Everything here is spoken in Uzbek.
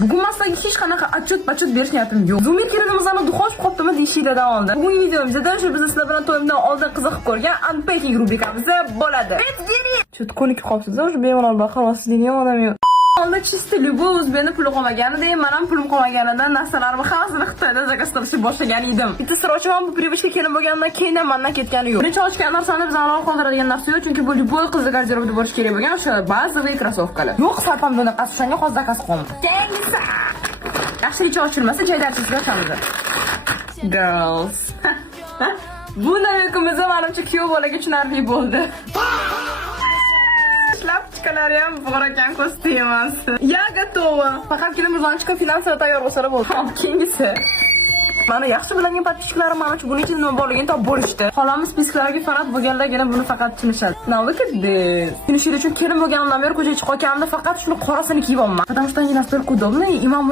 Bugun maslaga hech qanaqa отчет berish niyatim yo'q. Zumir kirimizdan duxosh qopdimi deyishinglardan oldin. Bugungi videomizda shu biz sizlar bilan to'yimdan oldin qiziqib ko'rgan unpacking rubrikamizda bo'ladi. Chutqo'lik qolibsiz, o'sha bemalol baqarasiz degan odam yo'q. Onda чисто любой o'zbekni puli qolmaganida, men ham pulim qolmaganida narsalarimni hammasini Xitoydan zakaz qilishni boshlagan edim. Bitta sir ochaman, bu привычка kelib bo'lgandan keyin mendan ketgani yo'q. Birinchi ochgan narsani biz aniq qoldiradigan narsa yo'q, chunki bu любой qizni garderobida bo'lish kerak bo'lgan o'sha bazaviy krossovkalar. Yo'q, sapam bunaqasi o'shanga hozir zakaz qildim. Yaxshilicha ochilmasa, jaydarchisiga ochamiz. Girls. Bu navikimizda menimcha kuyov bolaga tushunarli bo'ldi. Шлапочкалari ham bor ekan, ko'sti emas. Ya готова. Faqatgina muzonchika finansiya tayyor bo'lsa bo'ldi. Hop, keyingisi. Mana yaxshi bilangan подписчикларим mana shu buning ichida nima borligini topib bo'lishdi. Xolamiz spisklarga fanat bo'lganlargina buni faqat tushunishadi. Now look at this. Tunishingiz uchun kelin bo'lganimdan beri ko'chaga chiqib qolganimda faqat shuni qorasini kiyib olman. Потому что они настолько удобные, и мама